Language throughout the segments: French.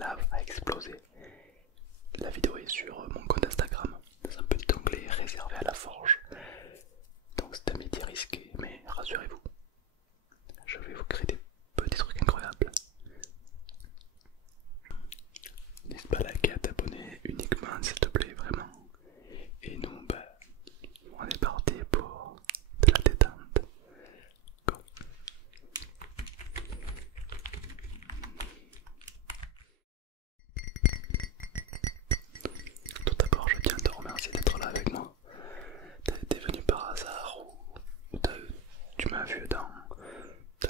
lave a explosé. La vidéo est sur mon compte Instagram, dans un petit onglet réservé à la forge. Donc c'est un métier risqué, mais rassurez-vous, je vais vous créer des petits trucs incroyables. N'hésite pas à liker, à t'abonner uniquement s'il te plaît, vraiment. Et nous, on est parti pour de la détente. Go. Tout d'abord, je tiens à te remercier d'être là avec moi. T'es venu par hasard ou tu m'as vu dans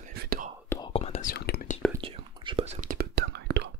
les vidéos de recommandation, tu me dis bah tiens, je passe un petit peu de temps avec toi.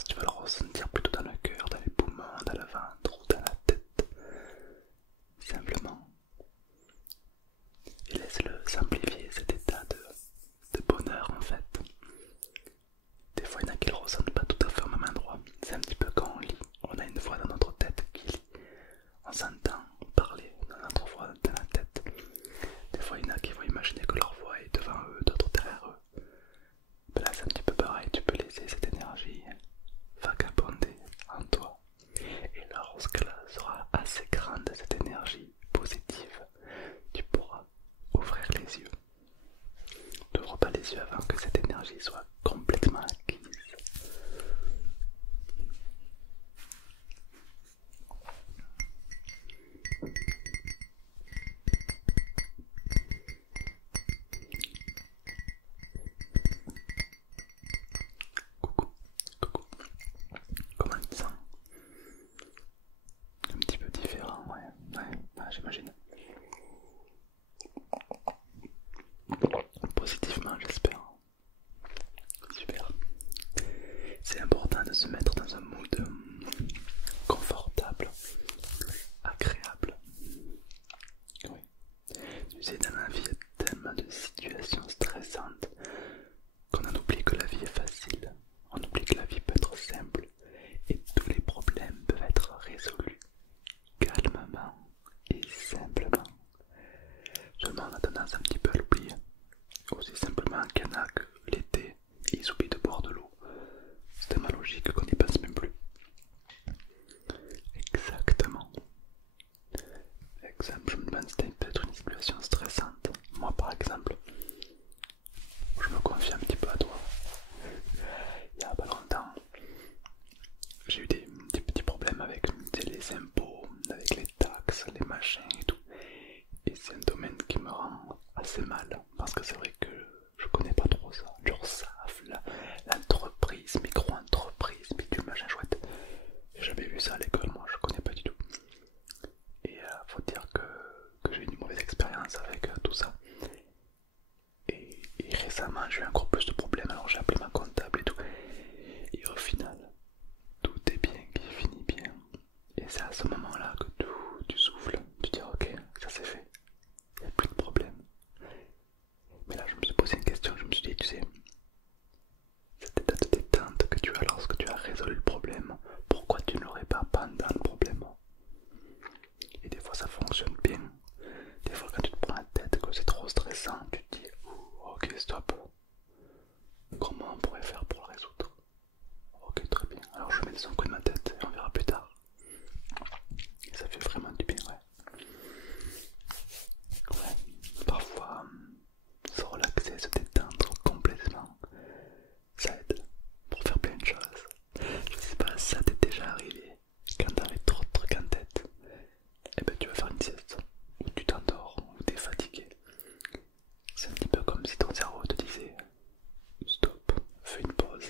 si tu vas le ressentir plutôt dans le cœur, dans les poumons, dans le ventre ou dans la tête. Simplement. Et laisse-le s'amplifier cet état de bonheur en fait. Des fois il y en a qui ne le ressentent pas tout à fait au même endroit. C'est un petit peu quand on lit, on a une voix dans notre tête qui lit. On s'entend parler dans notre voix dans la tête. Des fois il y en a qui vont imaginer que leur voix est devant eux, d'autres derrière eux. Ben là c'est un petit peu pareil, tu peux laisser cette énergie vagabonder en toi. Et lorsqu'elle sera assez grande, cette énergie positive, tu pourras ouvrir les yeux. N'ouvre pas les yeux avant que cette énergie soit complètement acquise. Coucou, coucou. Comment tu te sens? Un petit peu différent, ouais, j'imagine. Positivement, j'espère. Super. C'est important de se mettre dans un mood confortable, agréable. Oui. Tu sais, dans la vie, il y a tellement de situations stressantes qu'on en oublie que la vie est facile. On oublie que la vie peut être simple et tous les problèmes peuvent être résolus calmement et simplement. Seulement on a tendance un petit peu à l'oublier. Aussi simplement qu'il y en a que l'été, ils oublient de boire de l'eau. C'est tellement logique qu'on n'y pense même plus. Exactement. Exemple, je me demande si c'était peut-être une situation stressante. Moi par exemple, je me confie un petit peu à toi. Il y a pas longtemps, j'ai eu des petits problèmes avec les impôts, avec les taxes, les machins et tout. Et c'est un domaine qui me rend assez mal parce que c'est vrai que je connais pas trop ça. L'URSSAF, l'entreprise, micro-entreprise, bidule, machin chouette. J'ai jamais vu ça à l'école, moi je connais pas du tout. Et faut dire que j'ai eu une mauvaise expérience avec tout ça. Et récemment j'ai eu encore plus de problèmes, alors j'ai appelé ma comptable et tout. Et au final, tout est bien qui finit bien. Et c'est à ce moment-là que tu souffles, tu dis ok, ça c'est fait, il n'y a plus de problème. Mais là je me suis posé une question, je me suis dit, tu sais, cet état de détente que tu as lorsque tu as résolu le problème, pourquoi tu ne l'aurais pas pendant le problème? Et des fois ça fonctionne bien, des fois quand tu te prends la tête que c'est trop stressant, tu te dis ok stop, comment on pourrait faire pour le résoudre? Ok très bien, alors je mets le coup de ma tête et on verra plus tard. Et ça fait vraiment du bien, ouais. Ouais, parfois se relaxer, se détendre complètement, ça aide pour faire plein de choses. Je sais pas si ça t'est déjà arrivé, quand t'avais trop de trucs en tête, et ben tu vas faire une sieste, ou tu t'endors, ou t'es fatigué. C'est un petit peu comme si ton cerveau te disait stop, fais une pause,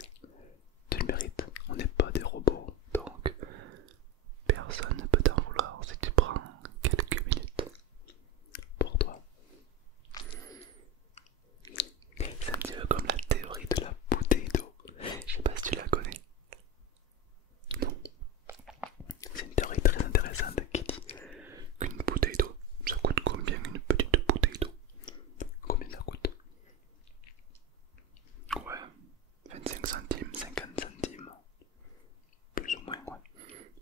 tu le mérites, on n'est pas des robots, donc personne ne peut t'en vouloir si tu prends quelques minutes pour toi. C'est un petit peu comme la théorie de la bouteille d'eau. Je sais pas si tu la connais. Non. C'est une théorie très intéressante qui dit qu'une bouteille d'eau, ça coûte combien une petite bouteille d'eau? Combien ça coûte? Ouais, 25 centimes, 50 centimes. Plus ou moins, ouais.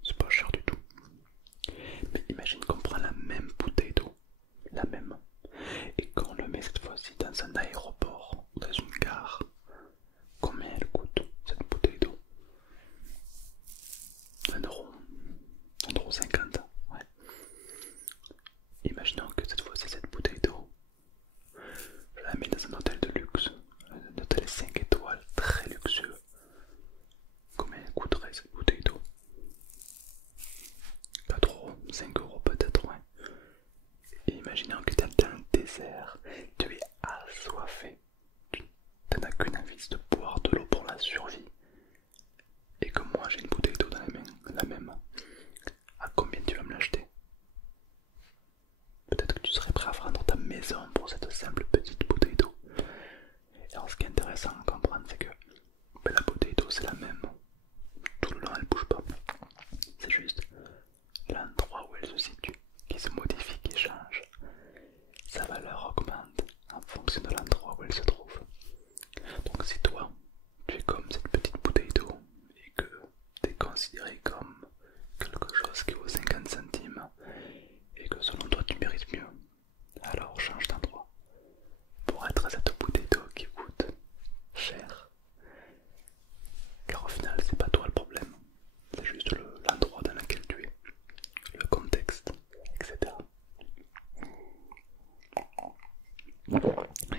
C'est pas cher du tout. Mais imagine qu'on prend la même bouteille d'eau, la même, et qu'on le met cette fois-ci dans un aéroport ou dans une gare. Combien elle coûte cette bouteille d'eau? 1€, 1,50€, ouais. Imaginons que cette fois-ci cette bouteille d'eau, je la mets dans un hôtel de luxe, un hôtel 5 étoiles très luxueux. Combien elle coûterait cette bouteille d'eau? 4€, 5€ peut-être, ouais. Et imaginons que tu es dans le désert, tu es assoiffé, tu n'as qu'une envie de boire de l'eau pour la survie. Et que moi j'ai une bouteille d'eau dans les mains, la même. À combien tu vas me l'acheter? Peut-être que tu serais prêt à vendre ta maison pour cette simple petite bouteille d'eau.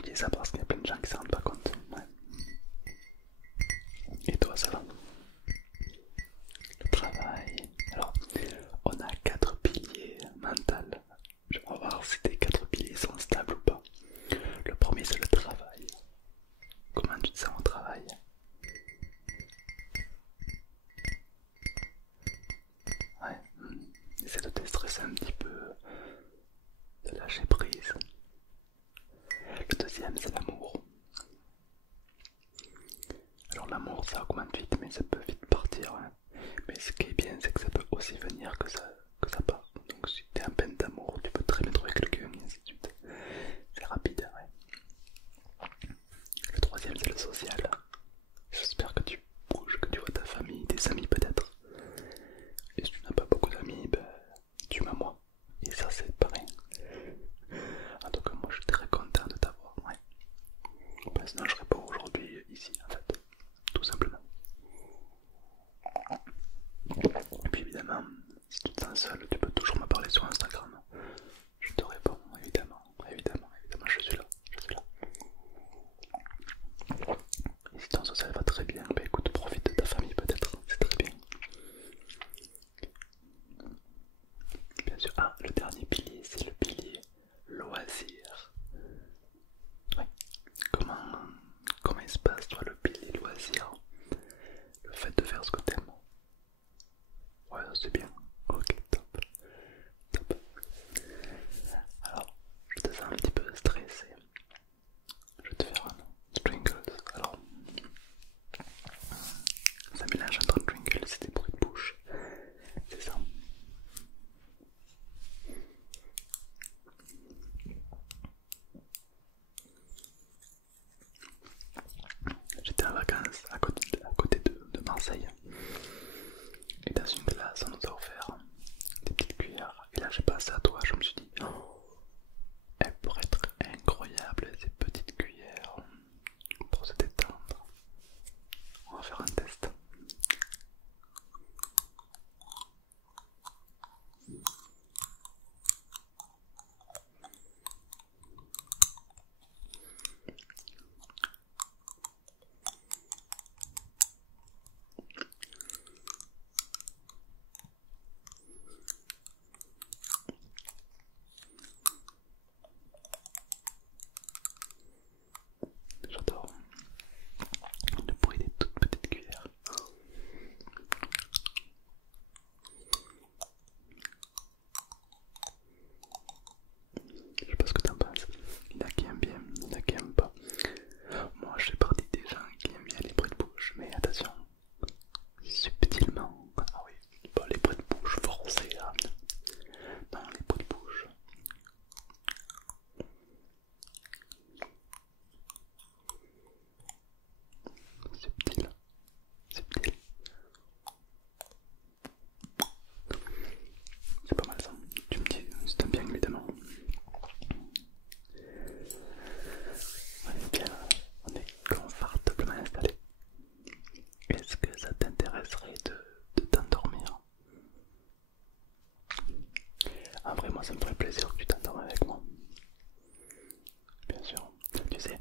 dis ça parce qu'il y a plein de gens qui s'en rendent pas compte. Ouais. Et toi, ça va? Le travail. Alors, on a 4 piliers mentaux. On va voir si tes 4 piliers sont stables ou pas. Le premier, c'est le travail. Comment tu te sens au travail? Ouais. Essaie de te stresser un petit peu, de lâcher prise. Le deuxième, c'est l'amour. Alors l'amour, ça augmente vite, mais ça peut vite partir. Hein. Mais ce qui est bien, c'est que ça peut aussi venir que ça part. Donc si tu es en peine d'amour, tu peux très bien trouver quelqu'un, et ainsi de suite. C'est rapide, ouais. Le troisième, c'est le social. J'espère que tu bouges, que tu vois ta famille, tes amis peut-être. Et si tu n'as pas beaucoup d'amis, ben, tu m'as moi. Et ça, c'est pareil. En tout cas, moi, je suis très content de t'avoir. Ouais. Ben, sinon, je serais pas aujourd'hui ici, en fait. Tout simplement. Et puis évidemment, si tu te sens seul, tu peux toujours me parler sur Instagram. Je te réponds, évidemment, évidemment, évidemment, je suis là, je suis là. Et si ton social va très bien, bah écoute, profite de ta famille peut-être, c'est très bien. Bien sûr, ah, le dernier pilier, c'est le pilier loisir. Ouais. Comment il se passe, toi, le pilier loisir? Le fait de faire ce que t'aimes. Ouais, c'est bien. Ok, top. Top. Alors, je te sens un petit peu stressé. Je vais te faire un Twinkles. Alors, ça mélange entre Twinkles et des bruits de bouche. C'est ça. J'étais en vacances à côté de Marseille. Et dans une glace, on nous a offert des petites cuillères. Et là, j'ai pensé à toi, je me suis dit, oh, elles pourraient être incroyables ces petites cuillères pour se détendre. On va faire un test. J'adore le bruit des toutes petites cuillères. Je sais pas ce que t'en penses. Il y en a qui aiment bien, il y en a qui aiment pas. Moi, je fais partie des gens qui aiment bien les bruits de bouche, mais attention, subtilement. Ah oui, pas les bruits de bouche forcés. Hein. Non, les bruits de bouche. Subtil, subtil. C'est pas mal ça. Tu me dis si t'aimes bien évidemment. Bien, on est confortablement installé. Est-ce que ça t'intéresserait de t'endormir? En vrai, moi ça me ferait plaisir que tu t'endormes avec moi. Bien sûr, tu sais,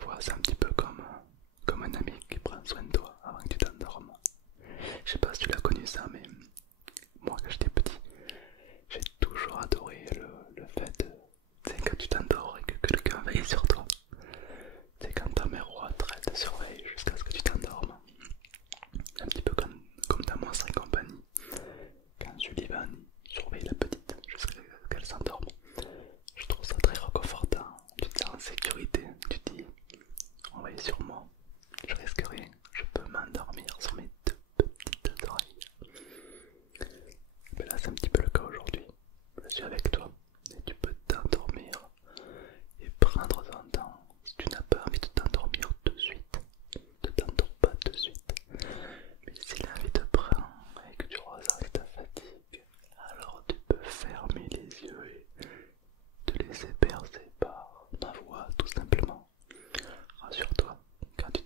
vois, c'est un petit peu comme un ami qui prend soin de toi avant que tu t'endormes. Je sais pas si tu l'as connu ça, mais moi quand j'étais petit, j'ai toujours adoré le fait de, tu sais, quand tu t'endors et que quelqu'un veille sur toi. C'est quand ta mère ou autre elle te surveille jusqu'à ce que tu t'endormes. Un petit peu comme dans Monstres et compagnie. Quand Sullivan surveille la petite jusqu'à ce qu'elle s'endorme. Je trouve ça très réconfortant. Tu te sens en sécurité. Tu te dis, on va aller sur moi. Je risque rien. Je peux m'endormir sur mes deux petites oreilles. Mais là c'est un petit peu le cas aujourd'hui. Je suis avec toi et tu peux t'endormir et prendre ton temps. Si tu n'as pas envie de t'endormir tout de suite, ne t'endors pas tout de suite. Mais si l'envie te prend et que tu ressens ta fatigue, alors tu peux fermer les yeux et te laisser bercer par ma voix tout simplement. Rassure-toi, quand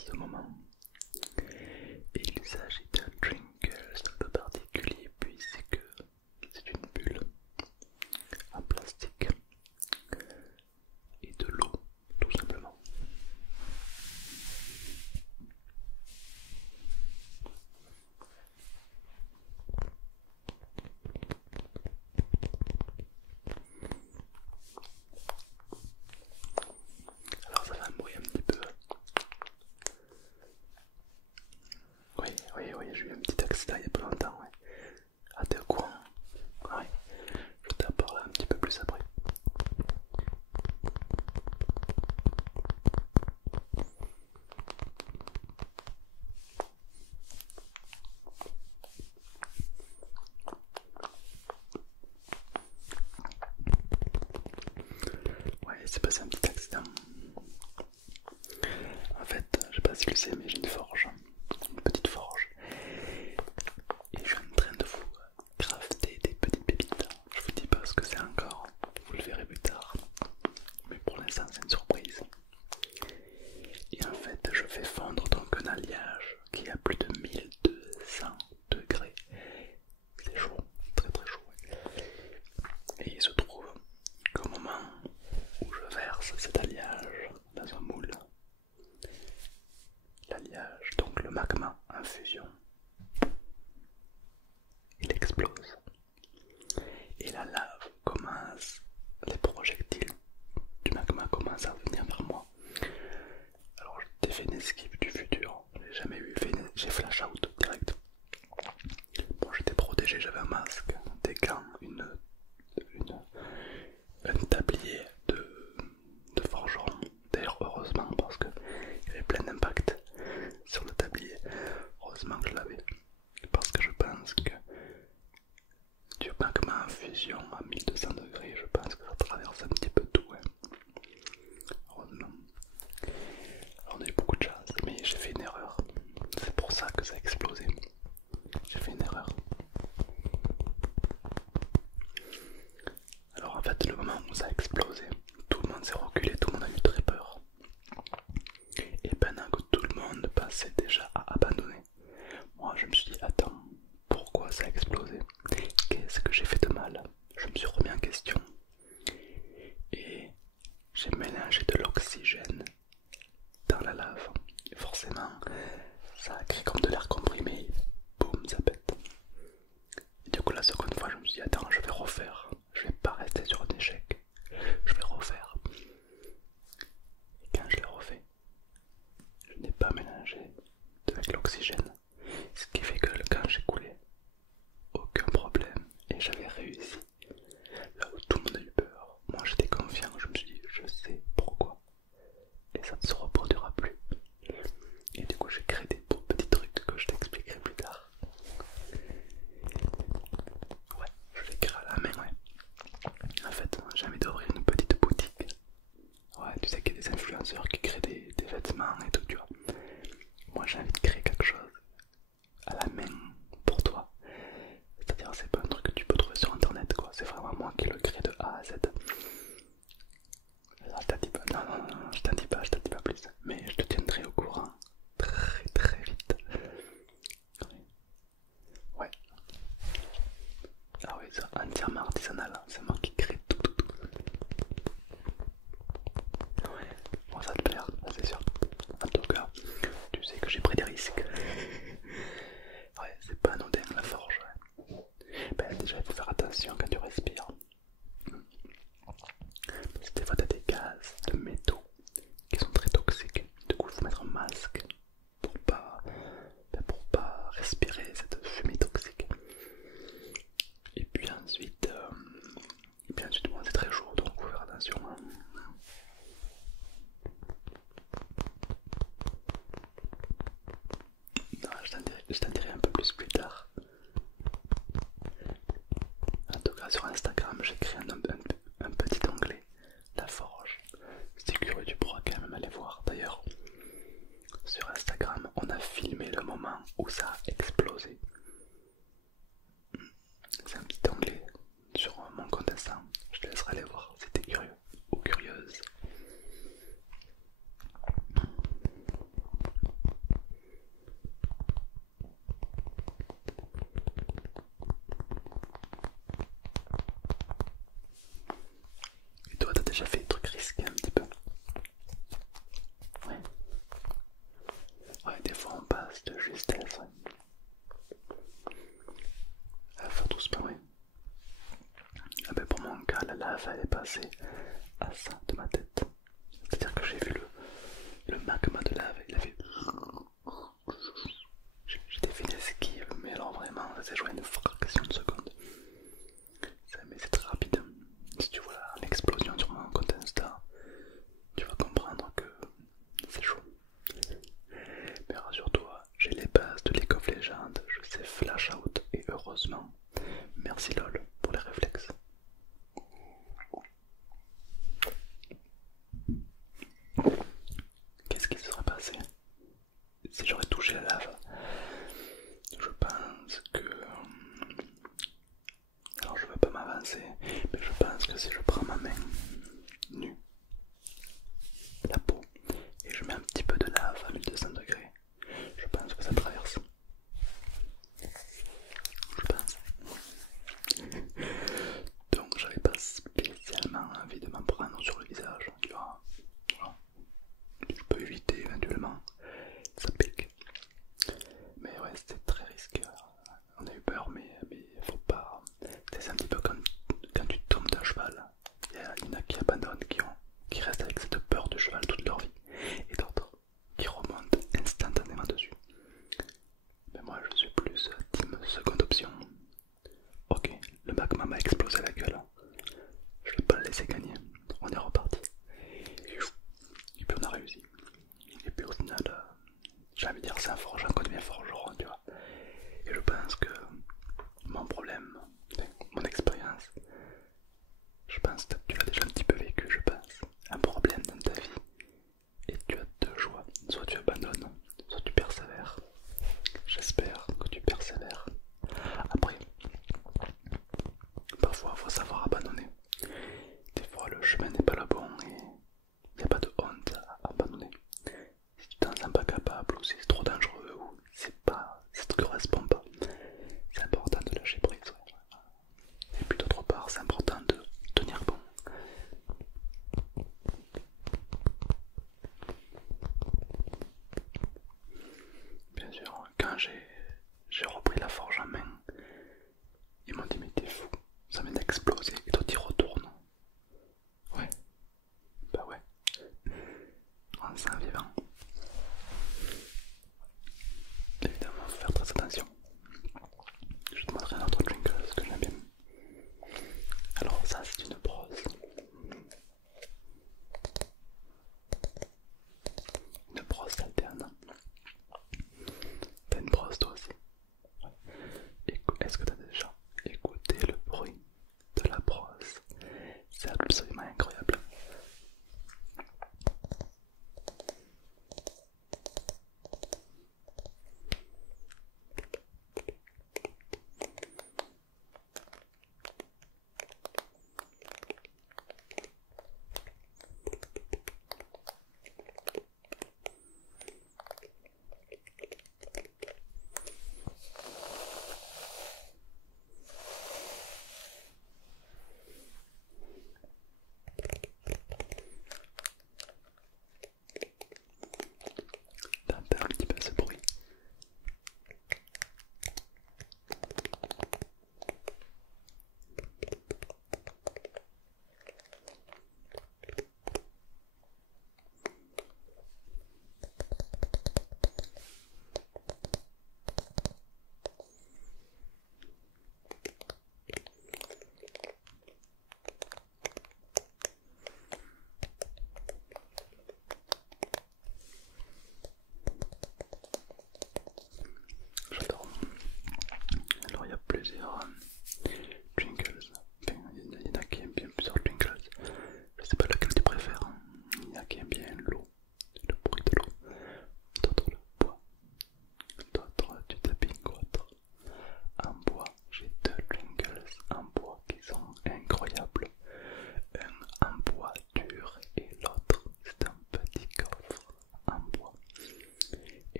ce moment. Il s'agit d'un drink un peu particulier puisque c'est une bulle en plastique et de l'eau tout simplement. Alors ça fait un bruit un petit peu. Oui, j'ai eu un petit accident il y a pas longtemps, ouais. Ah, t'es au courant? Ouais, je t'en parlerai un petit peu plus après. Ouais, c'est passé un petit accident. En fait, je sais pas si tu le sais, mais j'ai une forge, une petite forge. Et je suis en train de vous crafter des petites pépites. Je vous dis pas ce que c'est encore, vous le verrez plus tard. Mais pour l'instant, c'est une surprise. Et en fait, je fais fondre donc un alliage qui a plus de 1200 degrés. C'est chaud, très très chaud. Et il se trouve qu'au moment où je verse cet alliage dans un moule, l'alliage, donc le magma en fusion, il explose. Et la lave commence, les projectiles du magma commencent à venir vers moi. Alors je t'ai fait une esquive du futur, j'ai jamais eu, j'ai flash out direct. Bon, j'étais protégé, j'avais un masque, des gants, un tablier de forgeron. D'ailleurs heureusement parce qu'il y avait plein d'impact sur le tablier. Heureusement que je l'avais. Parce que je pense que du magma en fusion à 1200 degrés, je pense que ça traverse un petit peu tout. Hein. Heureusement. Alors, on a eu beaucoup de chance, mais j'ai fait une erreur. C'est pour ça que ça a explosé. J'ai fait une erreur. Alors en fait, le moment où ça a explosé, tout le monde s'est reculé, tout le monde a eu très peur. Et pendant que tout le monde passait déjà à abandonner, moi je me suis dit, attends, pourquoi ça a explosé? Qu'est-ce que j'ai fait de mal? Je me suis remis en question. Et j'ai mélangé de l'oxygène dans la lave. Et forcément, ça a créé comme de l'air comprimé. Boum, ça pète. Et du coup, la seconde fois, je me suis dit, attends, je vais refaire. Je vais pas rester sur un échec. Je vais refaire. Et quand je l'ai refait, je n'ai pas mélangé avec l'oxygène. Ce qui fait que quand j'ai coulé, aucun problème. Et j'avais réussi. Là où tout le monde a eu peur, moi j'étais confiant. Je me suis dit, je sais pourquoi. Et ça ne se reproduira plus. Et du coup, j'ai créé des beaux petits trucs que je t'expliquerai plus tard. Ouais, je l'ai créé à la main, ouais. En fait, j'ai envie d'ouvrir une petite boutique. Ouais, tu sais qu'il y a des influenceurs qui créent des vêtements et tout, tu vois. Moi, j'ai envie de créer quelque chose à la main pour toi. C'est-à-dire, c'est pas un truc que tu peux trouver sur internet, quoi. C'est vraiment moi qui le crée de A à Z. Là, t'as dit pas, non, je t'en dis pas plus. Mais je te tiendrai au courant très très vite. Ouais. Ah oui, c'est entièrement artisanal, hein. C'est moi qui crée tout. Ouais, bon, ça te plaire, c'est sûr. En tout cas, tu sais que j'ai pris des risques. Ouais, c'est pas anodin la forge. Ouais. Ben, déjà, il faut faire attention quand tu respires. Parce que des fois, t'as des gaz de métaux qui sont très toxiques. Du coup, il faut mettre un masque pour pas respirer cette fumée toxique. Et puis ensuite, bon, c'est très chaud, donc il faut faire attention. Hein. Non, je t'en dirai un peu plus tard. En tout cas, sur Instagram, j'ai créé un petit onglet, la forge. Si t'es curieux, tu pourras quand même aller voir. D'ailleurs, sur Instagram, on a filmé le moment où ça a explosé. C'est un petit onglet sur mon compte Insta. Je te laisserai aller voir si t'es curieux ou curieuse. phase de justesse. Ouais. À faire doucement, oui. Ah ben pour mon cas, la lave elle est passée à ça de ma tête. C'est-à-dire que j'ai vu le magma de lave, il avait. J'ai fait une esquive, mais alors vraiment, ça s'est joué une fraction de seconde. Mais c'est très rapide. Si tu vois l'explosion sur mon compte Insta, tu vas comprendre que c'est chaud. Mais rassure-toi, j'ai les bases de League of Legends, je sais flash out et heureusement, merci LOL pour les réflexes. Qu'est-ce qui se serait passé si j'aurais touché la lave? Je pense que... Alors je veux pas m'avancer, mais je pense que si je prends ma main nue, la peau, et je mets un petit peu de lave à 1200 degrés, je pense que ça traverse. Je pense. Donc j'avais pas spécialement envie de m'en prendre sur le visage, tu vois. Voilà. Je peux éviter éventuellement, ça pique. Mais ouais, c'était très risqué. On a eu peur, mais faut pas. C'est un petit peu comme quand tu tombes d'un cheval. Il y en a qui abandonnent, qui restent avec cette peur de cheval toute leur vie, et d'autres qui remontent instantanément dessus. Mais moi je suis plus team seconde option. Ok, le magma m'a explosé la gueule. Je vais pas le laisser gagner. On est reparti. Et puis on a réussi. Et puis au final, j'ai envie de dire c'est un forgeant qu'on devient forgeron, tu vois. Et je pense que mon problème, mon expérience, je pense que tu l'as déjà un petit peu vécu, je pense. Un problème dans ta vie. Et tu as deux choix. Soit tu abandonnes, soit tu persévères. J'espère que tu persévères. Après, parfois il faut savoir abandonner. Des fois le chemin n'est pas le bon et il n'y a pas de honte à abandonner. Si tu t'en sens pas capable ou si c'est trop dangereux ou ça te correspond pas, c'est important de lâcher prise. Ouais. Et puis d'autre part, c'est important de tenir bon. Bien sûr, quand j'ai repris la forge en main, ils m'ont dit mais t'es fou, ça vient d'exploser et toi t'y retournes. Ouais, bah ouais, on c'est un vivant. Évidemment, faut faire très attention. Je vais te montrer un autre jingle parce que j'aime bien. Alors ça c'est une brosse. Une brosse alterne. T'as une brosse toi aussi.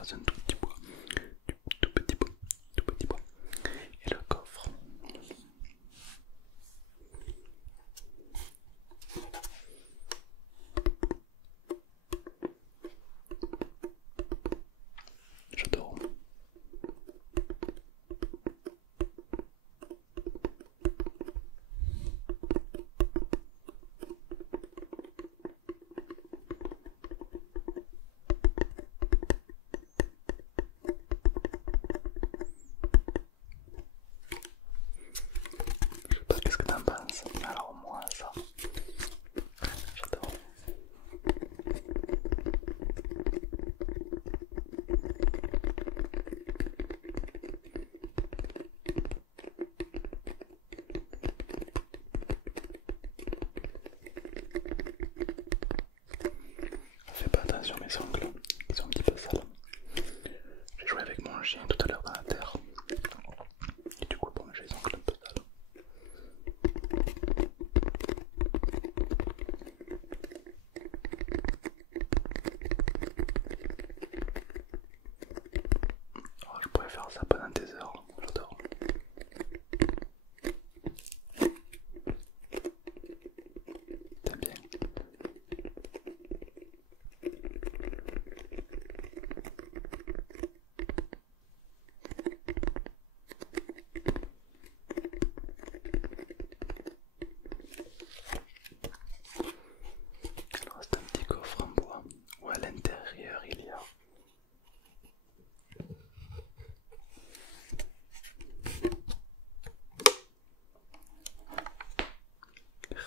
dans un tout petit bois, tout petit bois, tout petit bois. Et le coffre. J'adore. Je sais pas qu'est-ce que t'en penses, mais alors moi ça, j'adore. Fais pas attention à mes ongles, ils sont un petit peu sales. J'ai joué avec mon chien tout à l'heure dans la terre. Et du coup, bon, j'ai les ongles un peu sales. Oh, je pourrais faire ça pendant des heures, j'adore. T'aimes bien? Alors c'est un petit coffre en bois où à l'intérieur il y a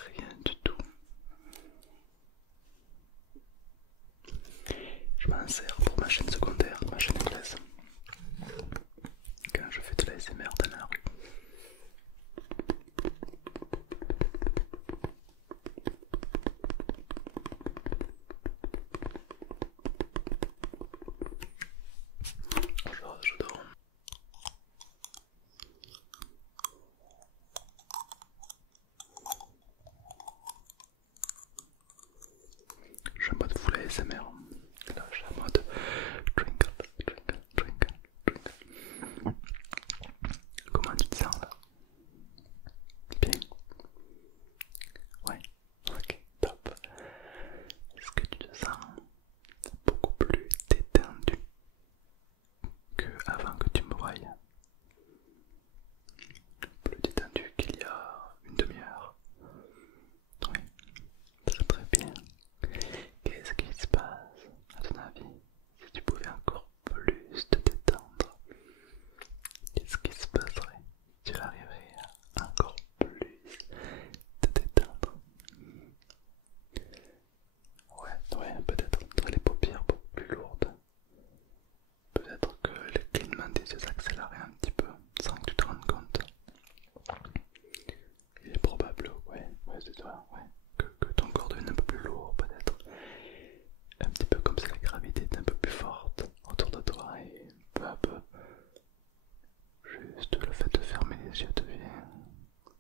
rien du tout. Je m'en sers pour ma chaîne secondaire, ma chaîne anglaise. Quand je fais de la l'ASMR dans la rue. J'adore. Je suis en mode full ASMR. Là, je suis en mode twinkle, twinkle, twinkle, twinkle. Comment tu te sens là? Bien? Ouais, ok, top. Est-ce que tu te sens beaucoup plus détendu que avant que tu me voies? Plus détendu qu'il y a une demi-heure? Oui, très très bien. Qu'est-ce qui se passe à ton avis si tu pouvais encore plus te détendre? Qu'est-ce qui se passerait si tu arriverais à encore plus te détendre? Ouais, peut-être les paupières beaucoup plus lourdes. Peut-être que le clignement des yeux s'accélérerait un petit peu sans que tu te rendes compte. Il est probable, ouais, c'est ça, ouais, que ton corps devienne un peu plus lourd, peut-être. Un petit peu comme si la gravité était un peu plus forte autour de toi et peu à peu, juste le fait de fermer les yeux devient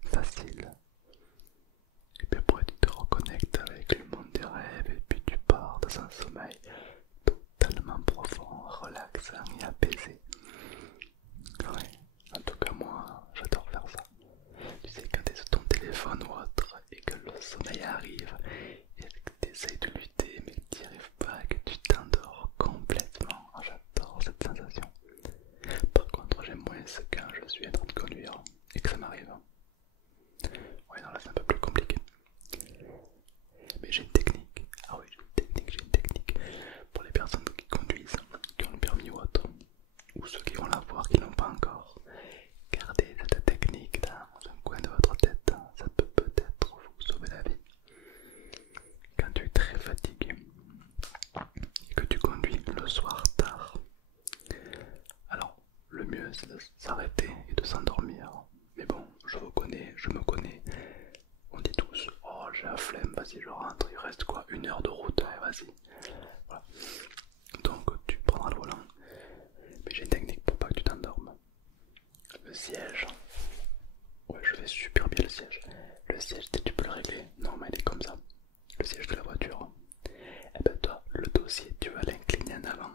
facile. Et puis après tu te reconnectes avec le monde des rêves et puis tu pars dans un sommeil totalement profond, relaxant et apaisé. Ouais, en tout cas moi j'adore faire ça. Tu sais quand t'es sur ton téléphone ou autre et que le sommeil arrive et que t'essayes de lutter mais que t'y arrives pas et que tu t'endors complètement. Oh, j'adore cette sensation. Par contre j'aime moins ce quand je suis en train de conduire et que ça m'arrive. Ouais non là c'est un peu plus compliqué. Mais j'ai une technique. Ah oui j'ai une technique. Pour les personnes qui conduisent, qui ont le permis ou autre, ou ceux qui vont l'avoir qui l'ont pas encore, gardez cette technique dans un coin de votre tête, ça peut peut-être vous sauver la vie. Quand tu es très fatigué et que tu conduis le soir tard, alors le mieux c'est de s'arrêter et de s'endormir. Mais bon, je vous connais, je me connais, on dit tous, oh j'ai la flemme, vas-y je rentre, il reste quoi, 1 heure de route, allez vas-y. Voilà. Donc tu prendras le volant, mais j'ai une technique pour pas que tu t'endormes. Le siège, ouais je fais super bien le siège. Le siège tu peux le régler, non mais il est comme ça. Le siège de la voiture, et ben toi le dossier tu vas l'incliner en avant.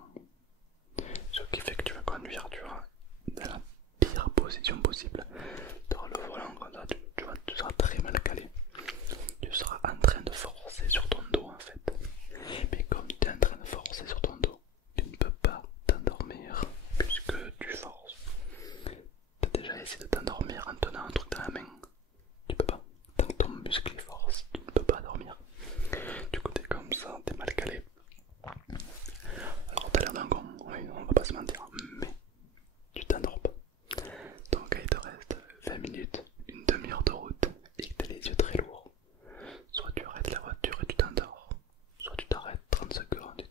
se mentir, mais tu t'endors pas. Donc quand il te reste 20 minutes, une demi-heure de route et que tu as les yeux très lourds, soit tu arrêtes la voiture et tu t'endors, soit tu t'arrêtes 30 secondes,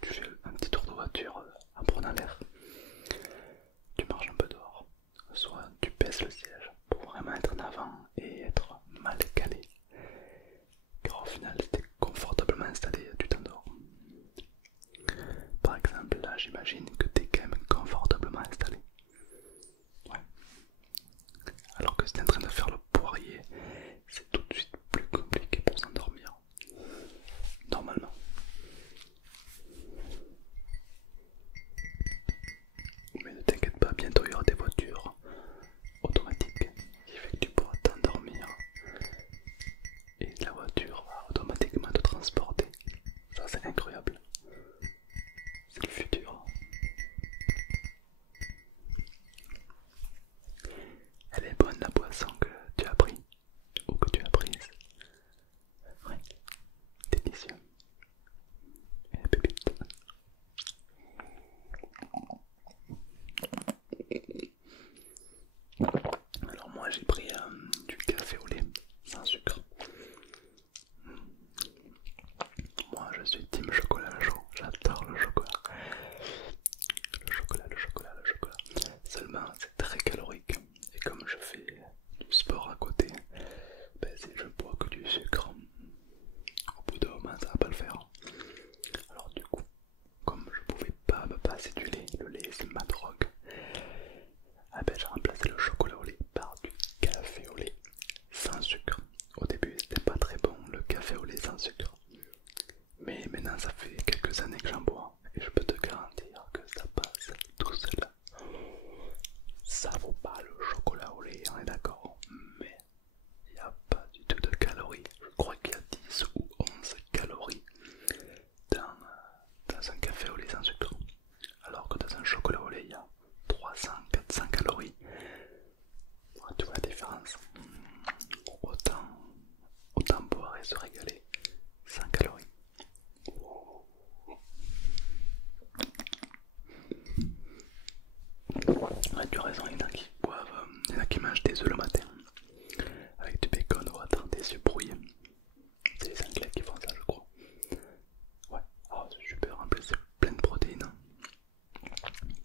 tu fais un petit tour de voiture en prenant l'air, tu marches un peu dehors, soit tu baisses le siège pour vraiment être en avant et être mal calé, car au final si t'es confortablement installé, tu t'endors. Par exemple là j'imagine que t'es quand même confortablement installé. Ouais. Alors que si t'es en train de faire le poirier, c'est tout de suite plus compliqué pour s'endormir. Normalement. Mais ne t'inquiète pas, bientôt il y aura des voitures automatiques qui fait que tu pourras t'endormir et la voiture va automatiquement te transporter. Ça c'est incroyable. C'est le futur. Elle est bonne la boisson que tu as pris ou que tu as prise. Oui, délicieux. Et pépite. Alors moi j'ai pris du café au lait sans sucre. Moi je suis team chocolat chaud, j'adore le chocolat. Le chocolat, le chocolat, le chocolat. Seulement c'est très calorique. Et comme je fais du sport à côté, ben, si je bois que du sucre, au bout d'un moment ça va pas le faire. Alors du coup, comme je pouvais pas me passer du lait, le lait c'est ma drogue, ah ben j'ai remplacé le chocolat au lait par du café au lait sans sucre. Au début c'était pas très bon le café au lait sans sucre, mais maintenant ça fait quelques années que j'en bois et je peux te garantir que ça passe tout seul. Ça vaut pas le chocolat au lait, on est d'accord, mais il n'y a pas du tout de calories. Je crois qu'il y a 10 ou 11 calories dans un café au lait sans sucre, alors que dans un chocolat au lait il y a 300-400 calories. Ouais, tu vois la différence. Autant boire et se régaler sans calories. Ouais, tu as raison, il y en a qui boivent, il y en a qui mangent des œufs le matin avec du bacon ou autre, des œufs brouillés. C'est les Anglais qui font ça, je crois. Ouais, oh, c'est super, en plus c'est plein de protéines.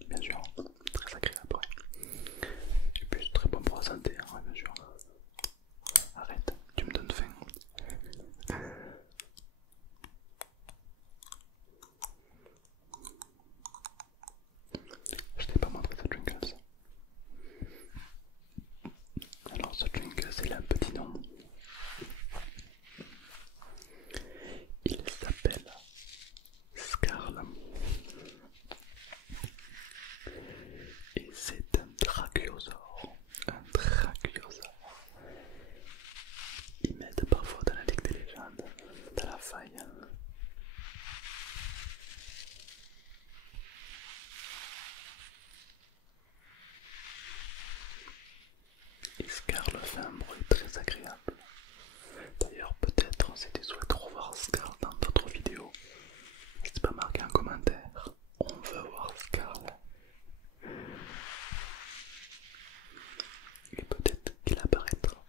Bien sûr, très agréable. Ouais. Et puis c'est très bon pour la santé, hein, bien sûr. Arrête, tu me donnes faim. Je t'ai pas montré ce Twinkles. Alors ce Twinkles, il a un petit nom. Il s'appelle Scarl. Et c'est un drachiosaure. Un drachiosaure. Il m'aide parfois dans la Ligue des légendes, dans la faille. Et Scarl fait un bruit très agréable. D'ailleurs, peut-être si tu souhaites revoir Scarl dans d'autres vidéos, n'hésite pas à marquer un commentaire. On veut voir Scarl. Et peut-être qu'il apparaîtra.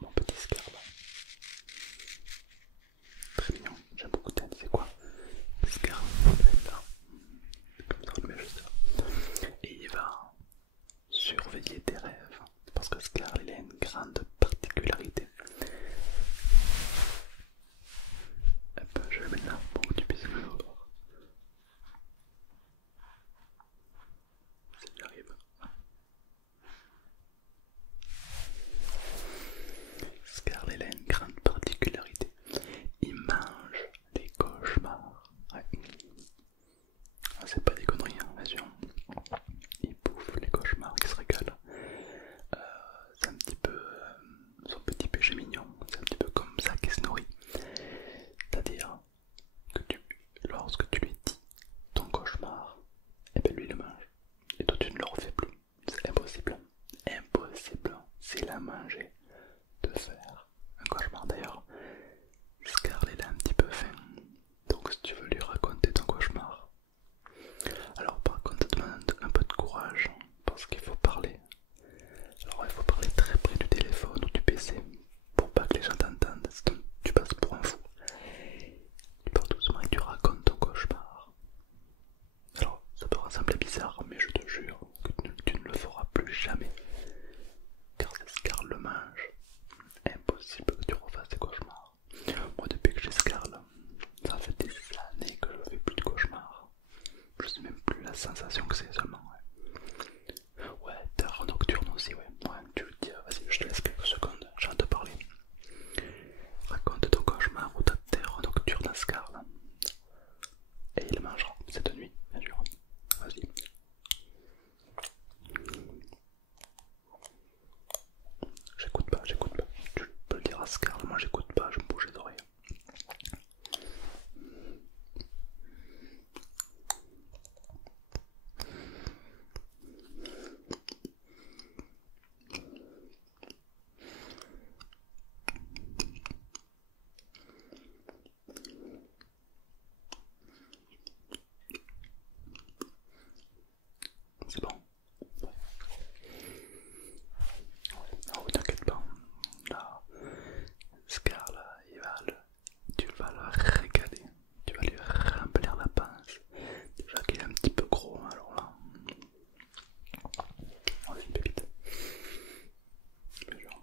Mon petit Scarl. Très mignon, j'aime beaucoup. C'est quoi Scarl? la sensation que c'est seulement. Ouais, terreur nocturne aussi, ouais. Ouais, tu le dis, vas-y, je te laisse quelques secondes, j'ai hâte de parler. Raconte ton cauchemar ou ta terreur nocturne à Scar là. Et il mangera cette nuit, bien sûr. Vas-y. J'écoute pas, j'écoute pas. Tu peux le dire à Scar, moi j'écoute pas, je me bouge les oreilles. C'est bon. Non, t'inquiète pas. Là, Scar là, tu vas le régaler. Tu vas lui remplir la pince. Déjà qu'il est un petit peu gros, alors là. Oh, c'est une pépite. Je te jure.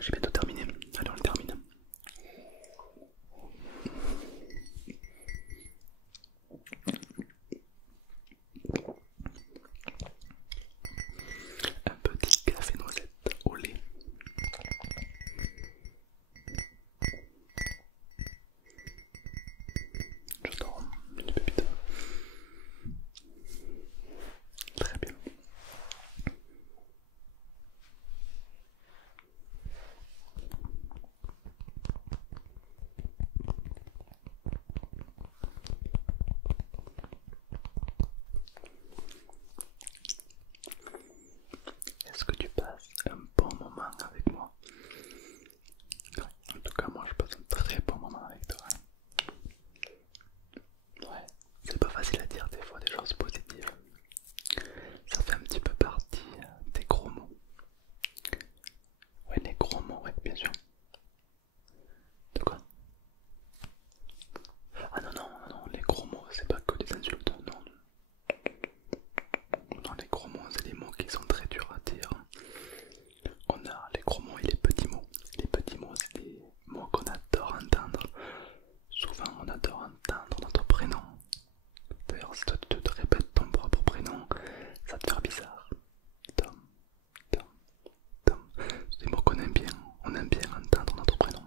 J'ai bientôt terminé. Allez, on le termine. Un petit café noisette au lait. J'adore, une pépite. Très bien. Est-ce que tu passes un bon moment avec moi? En tout cas, moi je passe un très bon moment avec toi. Ouais, c'est pas facile à dire des fois des choses positives. Ça fait un petit peu partie des gros mots. Ouais, les gros mots, ouais, bien sûr. De quoi? Ah non, non, non, les gros mots, c'est pas que des insultes, non. Non, les gros mots, c'est des mots qui sont très durs à dire. On a les gros mots et les petits mots. Les petits mots, c'est des mots qu'on adore entendre. Souvent, on adore entendre notre prénom. D'ailleurs, si toi tu te répètes ton propre prénom, ça te fait bizarre. Tom, Tom, Tom. C'est des mots qu'on aime bien. On aime bien entendre notre prénom.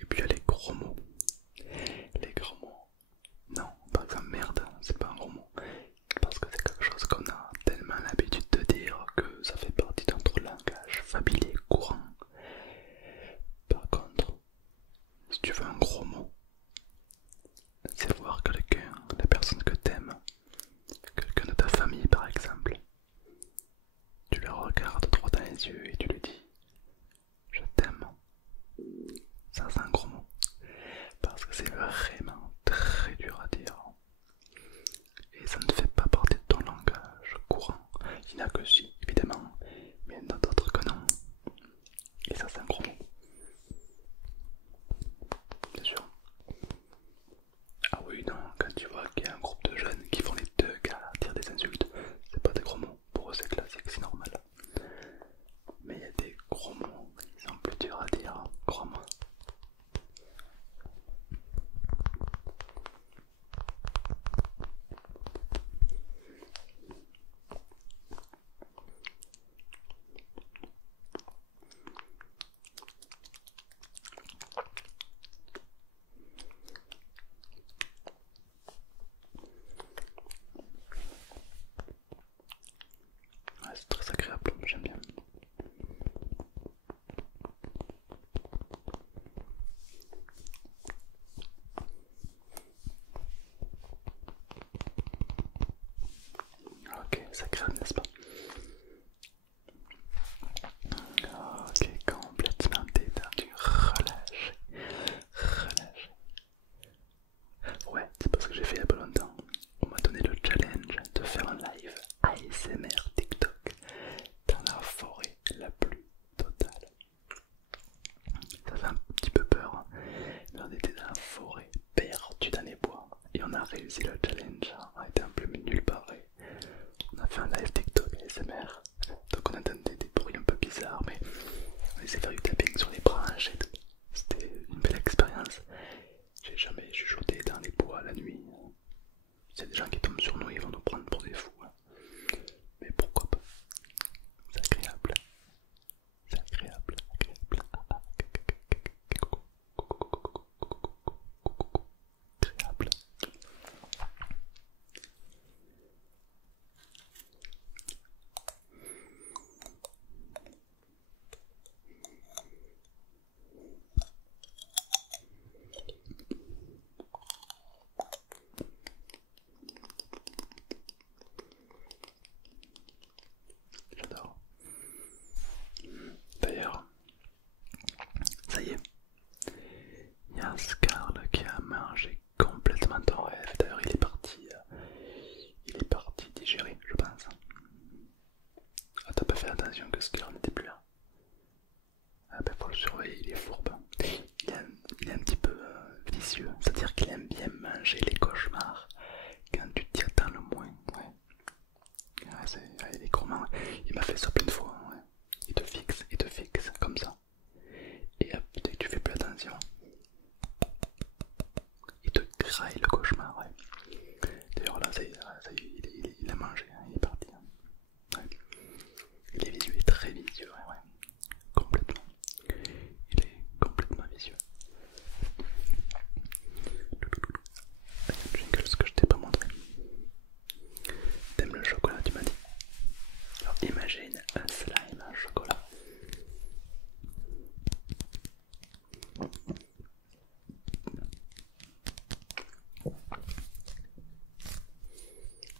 Et puis il y a les gros mots. Les gros mots. Non, par exemple, merde, c'est pas un gros mot. Parce que c'est quelque chose qu'on a tellement l'habitude de dire que ça fait partie de notre langage familier courant. Par contre, si tu veux un gros mot, c'est voir quelqu'un, la personne que t'aimes, quelqu'un de ta famille par exemple. Tu le regardes droit dans les yeux et tu lui dis je t'aime. Ça c'est un gros mot. Parce que c'est vraiment très dur à dire. Et ça ne fait pas partie de ton langage courant. Il n'y en a que si, évidemment, mais il y en a d'autres que non. Et ça c'est un gros mot. Bien sûr. Ah oui, non, quand tu vois qu'il y a un groupe de jeunes qui font les deux gars dire des insultes, c'est pas des gros mots. Pour eux c'est classique, c'est normal. Mais il y a des gros mots qui sont plus durs à dire, crois-moi. Ouais, c'est très agréable, j'aime bien. Ok, c'est agréable, n'est-ce pas? Ok, complètement détendu, relâché, relâché. Ouais, c'est parce que j'ai fait il y a pas longtemps. On m'a donné le challenge de faire un live ASMR TikTok dans la forêt la plus totale. Ça fait un petit peu peur, hein. Mais on était dans la forêt, perdu dans les bois, et on a réussi le challenge. On a été un peu nulle part. On a fait un live TikTok ASMR, donc on entendait des bruits un peu bizarres, mais on essaie de faire du tapping sur les déclencher les cauchemars quand tu t'y attends le moins. Ouais. Il est gourmand. Il m'a fait ça plein de fois. Ouais. Il te fixe comme ça. Et hop, dès que tu fais plus attention, il te graille le cauchemar. Ouais. D'ailleurs là, ça y est, il a mangé, hein, il est parti. Hein. Ouais. Il est visuel, très visuel, ouais. Complètement. Il est complètement visuel. Jingle, ce que je t'ai pas montré. T'aimes le chocolat, tu m'as dit. Alors imagine un slime à chocolat.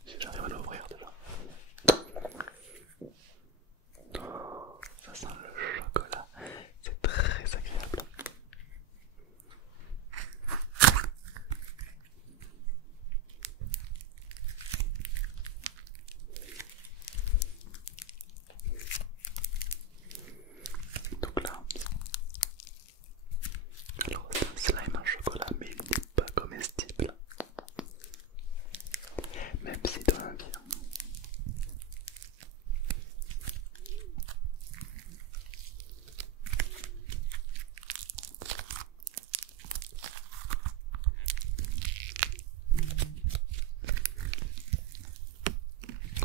Si j'arrive à l'ouvrir déjà. Oh, ça sent le chocolat, c'est très agréable. Donc là, alors c'est un slime en chocolat, mais il n'est pas comestible. Même si dans un vie.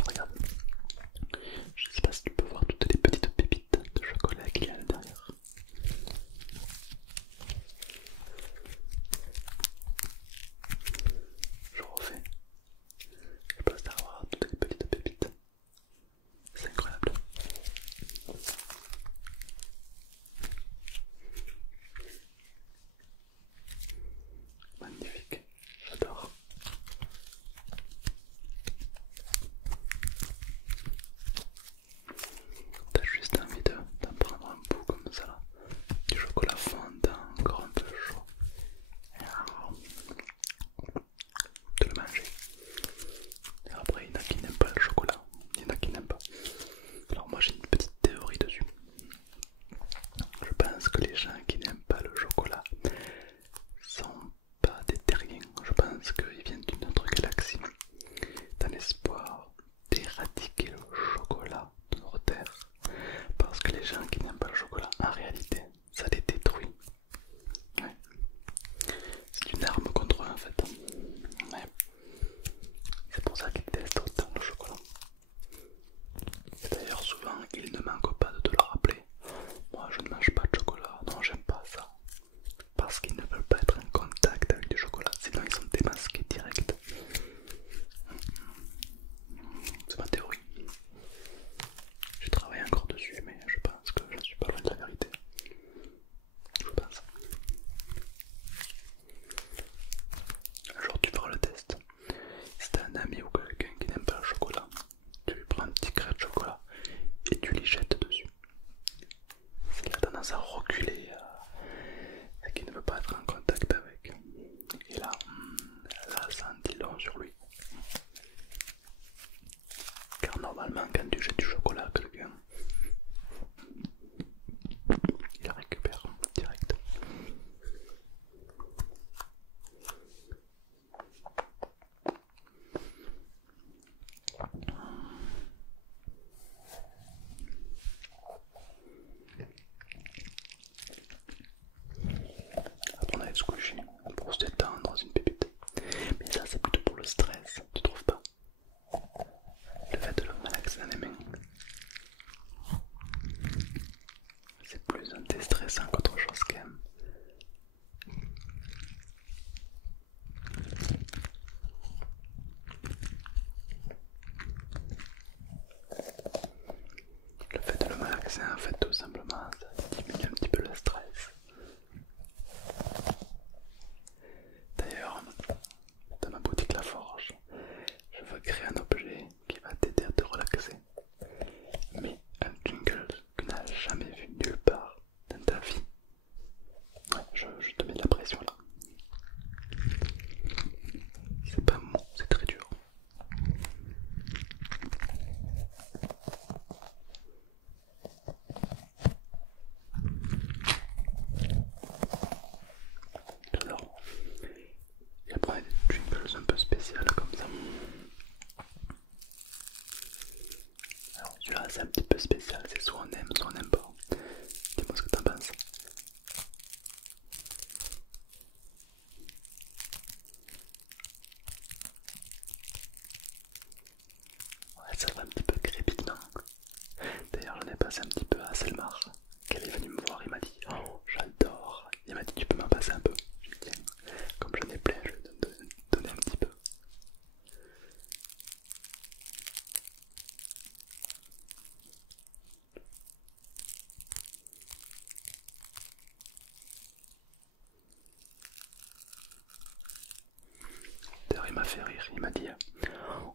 Regarde, je sais pas si tu peux voir toutes les petites pépites de chocolat qu'il y a à l'intérieur. Je refais. Je passe à voir toutes les petites pépites. C'est incroyable. Magnifique, j'adore. T'as juste envie d'en prendre un bout comme ça là. Du chocolat fondant, encore un peu chaud. De le manger. Et après, il y en a qui n'aiment pas le chocolat. Il y en a qui n'aiment pas. Alors moi j'ai une petite théorie dessus. Je pense que les gens qui n'aiment pas le chocolat sont pas des terriens. Je pense qu'ils viennent d'une autre galaxie dans l'espoir d'éradiquer le chocolat de notre terre. Parce que les gens qui n'aiment pas le chocolat, en réalité, ça les détruit. Ouais. C'est une arme contre eux en fait. Ouais. C'est pour ça qu'ils détestent autant le chocolat. Et d'ailleurs souvent ils ne manquent pas de te le rappeler. Moi je ne mange pas de chocolat, non j'aime pas ça. Parce qu'ils ne veulent pas être en contact avec du chocolat, sinon ils sont démasqués direct. C'est ma théorie. J'ai travaillé encore dessus mais je pense que je ne suis pas loin de la vérité. Je pense. Un jour tu feras le test. Si t'as un ami ou quelqu'un qui n'aime pas le chocolat, tu lui prends un petit crayon de chocolat et tu l'y jettes dessus. Il a tendance à reculer, c'est qu'il ne veut pas être en contact avec. Et là, ça en dit long sur lui. Car normalement, quand tu jettes du chocolat à quelqu'un, il la récupère direct. Après on a les squishy pour se détendre dans une pépite. Mais ça c'est plutôt pour le stress, tu trouves pas? Le fait de le malaxer dans les mains, c'est plus un déstressant qu'autre chose quand même. Le fait de le malaxer en fait tout simplement ça diminue un petit peu le stress. D'ailleurs, dans ma boutique La Forge, je veux créer un objet qui va t'aider à te relaxer. Selmar qui est venu me voir, il m'a dit oh j'adore, il m'a dit tu peux m'en passer un peu. Je lui ai dit tiens, comme j'en ai plein, je vais te donner un petit peu. D'ailleurs il m'a fait rire, il m'a dit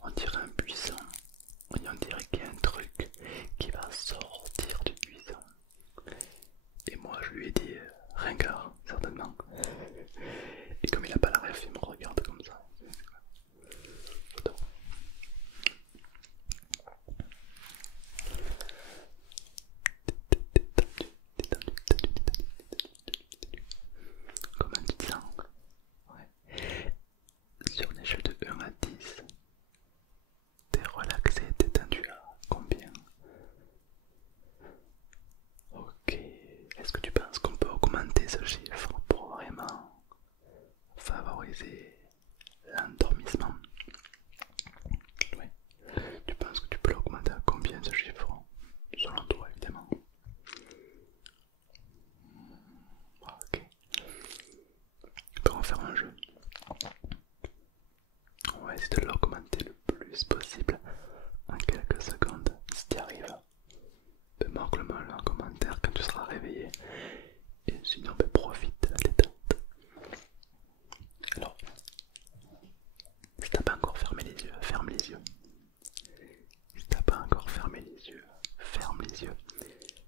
on dirait un buisson, on dirait qu'il y a un truc qui va sortir du buisson. Et moi je lui ai dit ringard certainement. Et comme il a pas la ref, il me regarde comme ça. J'adore. Comment tu te sens? Ouais. Sur une échelle de 1 à 10, t'es relaxé, t'es tendu à combien? Ok. Est-ce que tu penses qu'on peut augmenter ce chiffre pour vraiment favoriser l'endormissement? Oui. Tu penses que tu peux l'augmenter à combien ce chiffre? Selon toi évidemment. Ok. On va faire un jeu. On va essayer de l'augmenter le plus possible en quelques secondes. Si tu y arrives, marque-le mal en commentaire quand tu seras réveillé. Et sinon, profite de la détente. Alors, si t'as pas encore fermé les yeux, ferme les yeux. Si t'as pas encore fermé les yeux, ferme les yeux.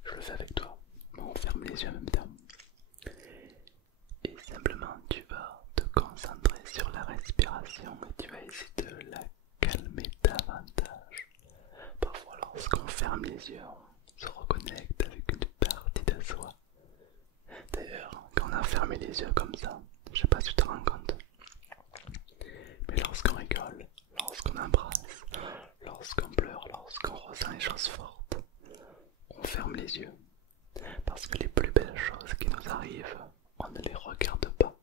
Je le fais avec toi. On ferme les yeux en même temps. Et simplement, tu vas te concentrer sur la respiration et tu vas essayer de la calmer davantage. Parfois, lorsqu'on ferme les yeux, on se reconnecte avec une partie de soi. D'ailleurs, quand on a fermé les yeux comme ça, je sais pas si tu te rends compte, mais lorsqu'on rigole, lorsqu'on embrasse, lorsqu'on pleure, lorsqu'on ressent les choses fortes, on ferme les yeux. Parce que les plus belles choses qui nous arrivent, on ne les regarde pas,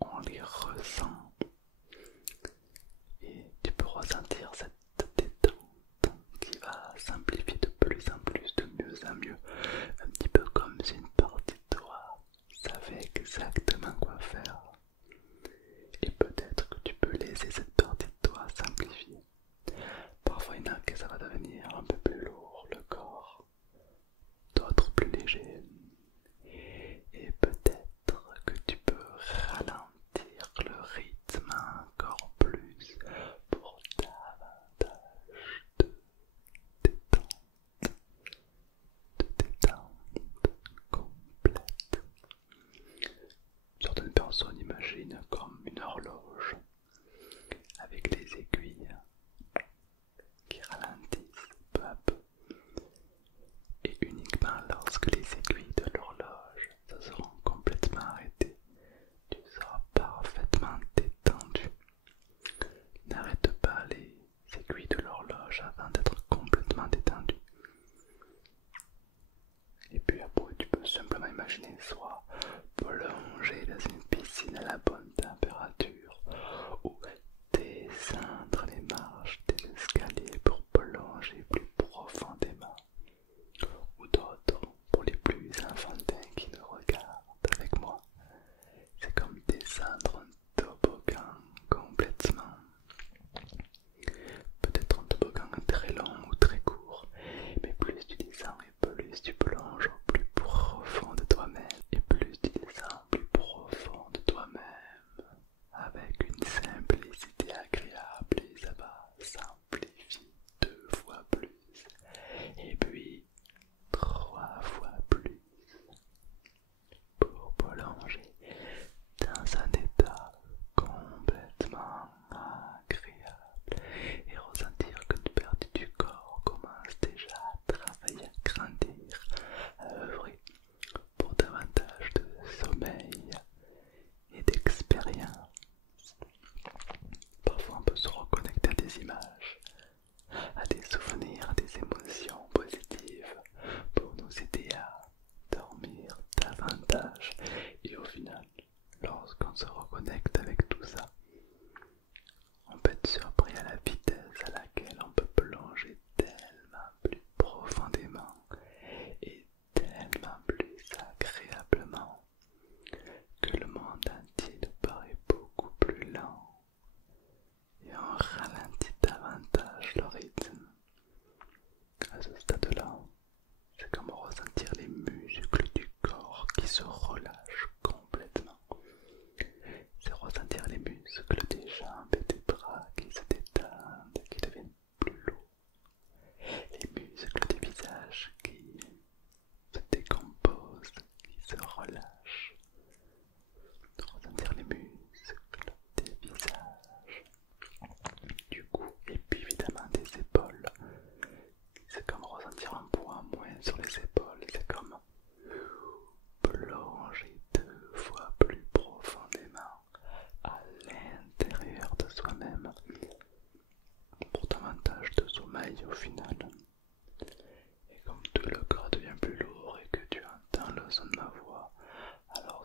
on les ressent. Et tu peux ressentir cette détente qui va s'amplifier de plus en plus, de mieux en mieux, un petit peu comme si une partie de toi savait exactement quoi faire. Et peut-être que tu peux laisser cette partie de toi s'amplifier. Parfois il y en a que ça va devenir un peu plus lourd, le corps, d'autres plus légers. Et peut-être que tu peux ralentir le rythme encore plus pour davantage de détente, complète. Certaines personnes imaginent comme une horloge avec les aiguilles qui ralentissent peu à peu. Et uniquement lorsque les aiguilles de l'horloge se seront complètement arrêtées, tu seras parfaitement détendu. N'arrête pas les aiguilles de l'horloge avant d'être complètement détendu. Et puis après tu peux simplement imaginer soit plonger dans une piscine à la bonne température ou descendre les marches des escaliers pour plonger plus profondément, ou d'autres pour les plus enfantins qui nous regardent avec moi. C'est comme descendre un toboggan complètement. Peut-être un toboggan très long ou très court, mais plus tu descends et plus tu plonges au plus profond de toi-même, et plus tu descends au plus profond de toi-même, avec une simplicité agréable, et ça va s'amplifier 2 fois plus, et puis 3 fois plus, pour plonger dans un état complètement agréable et ressentir qu'une partie du corps commence déjà à travailler, à grandir, à œuvrer pour davantage de sommeil et d'expérience. Parfois on peut se reconnecter à des images, à des souvenirs, à des émotions positives pour nous aider à dormir davantage. Et au final, lorsqu'on se reconnecte avec tout ça, on peut être surpris à la vitesse à laquelle on peut plonger tellement plus profondément et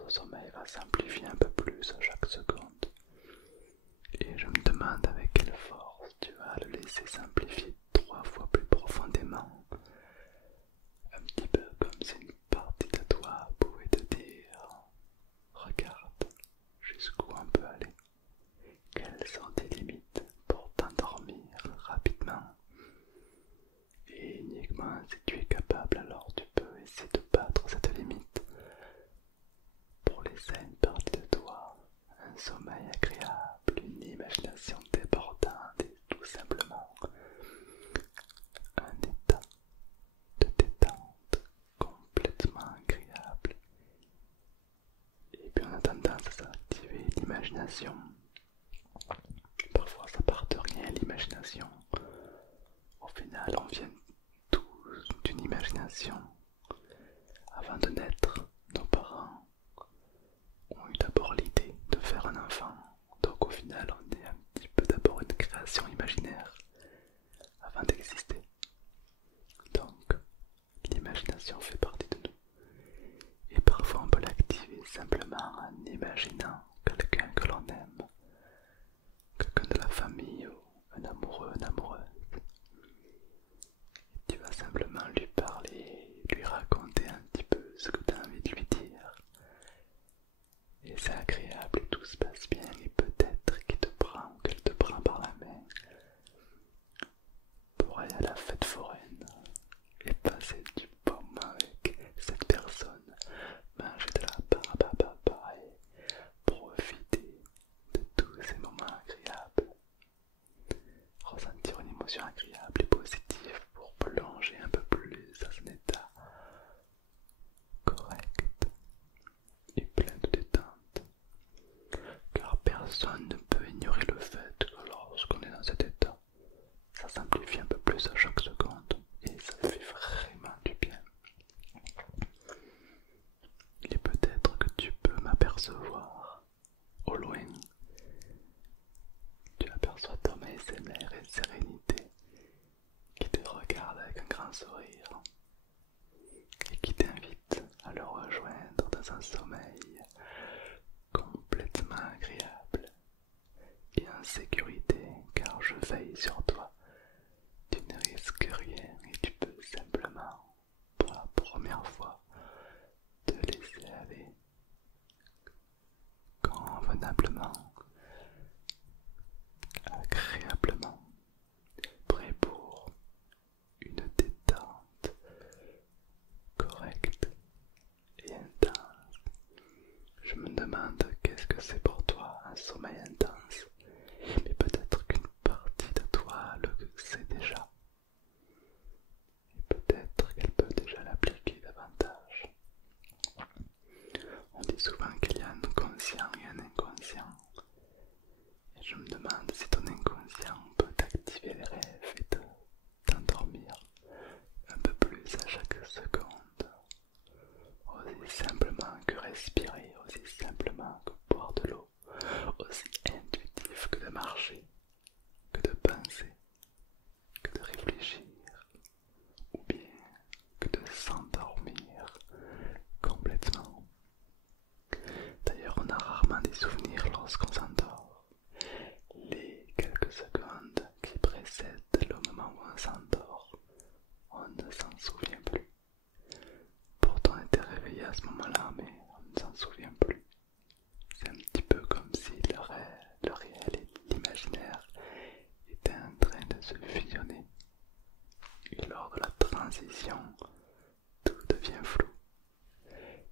votre sommeil va s'amplifier un peu plus à chaque seconde. Et je me demande avec quelle force tu vas le laisser s'amplifier 3 fois plus profondément. Un petit peu comme si une partie de toi pouvait te dire: regarde jusqu'où on peut aller. Quelles sont tes limites pour t'endormir rapidement? Et uniquement si tu es capable, alors tu peux essayer de battre cette limite pour laisser à une partie de toi un sommeil agréable, une imagination débordante et tout simplement un état de détente complètement agréable. Et puis on a tendance à activer l'imagination. Parfois ça part de rien l'imagination. Au final on vient tous d'une imagination. Avant de naître, nos parents ont eu d'abord l'idée de faire un enfant. Donc au final on est un petit peu d'abord une création imaginaire avant d'exister. Donc l'imagination fait partie de nous. Et parfois on peut l'activer simplement en imaginant quelqu'un que l'on aime, quelqu'un de la famille ou un amoureux, une amoureuse. Et tu vas simplement lui parler, lui raconter un petit peu ce que tu as envie de lui dire. Et c'est agréable et tout se passe bien et peut-être qu'il te prend ou qu'elle te prend par la main pour aller à la fête foraine et passer du bon moment avec cette personne, manger de la barbe et profiter de tous ces moments agréables, ressentir une émotion agréable et positive pour plonger un peu plus dans un état correct et plein de détente. Car personne ne peut ignorer le fait que lorsqu'on est dans cet état, ça s'amplifie un peu plus à chaque seconde et ça fait vraiment du bien. Et peut-être que tu peux m'apercevoir au loin. Tu aperçois Thomas ASMR et Sérénité qui te regarde avec un grand sourire et qui t'invite à le rejoindre dans un sommeil complètement agréable et en sécurité, car je veille sur toi. Tu ne risques rien et tu peux simplement, pour la première fois, te laisser aller convenablement, agréablement, prêt pour une détente correcte et intense. Je me demande qu'est-ce que c'est pour toi un sommeil intense, mais peut-être qu'une partie de toi le sait déjà. Et peut-être qu'elle peut déjà l'appliquer davantage. On dit souvent qu'il y a un conscient et un inconscient. Et je me demande si ton inconscient peut activer les rêves et t'endormir un peu plus à chaque seconde. Aussi simplement que respirer, aussi simplement que boire de l'eau, aussi intuitif que de marcher, que de penser, que de réfléchir, ou bien que de s'endormir complètement. D'ailleurs, on a rarement des souvenirs lorsqu'on s'endort. Les quelques secondes qui précèdent le moment où on s'endort, on ne s'en souvient plus. Pourtant on était réveillé à ce moment-là, mais on ne s'en souvient plus. C'est un petit peu comme si le réel et l'imaginaire étaient en train de se fusionner. Et lors de la transition, tout devient flou,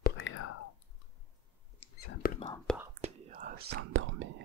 prêt à simplement partir, à s'endormir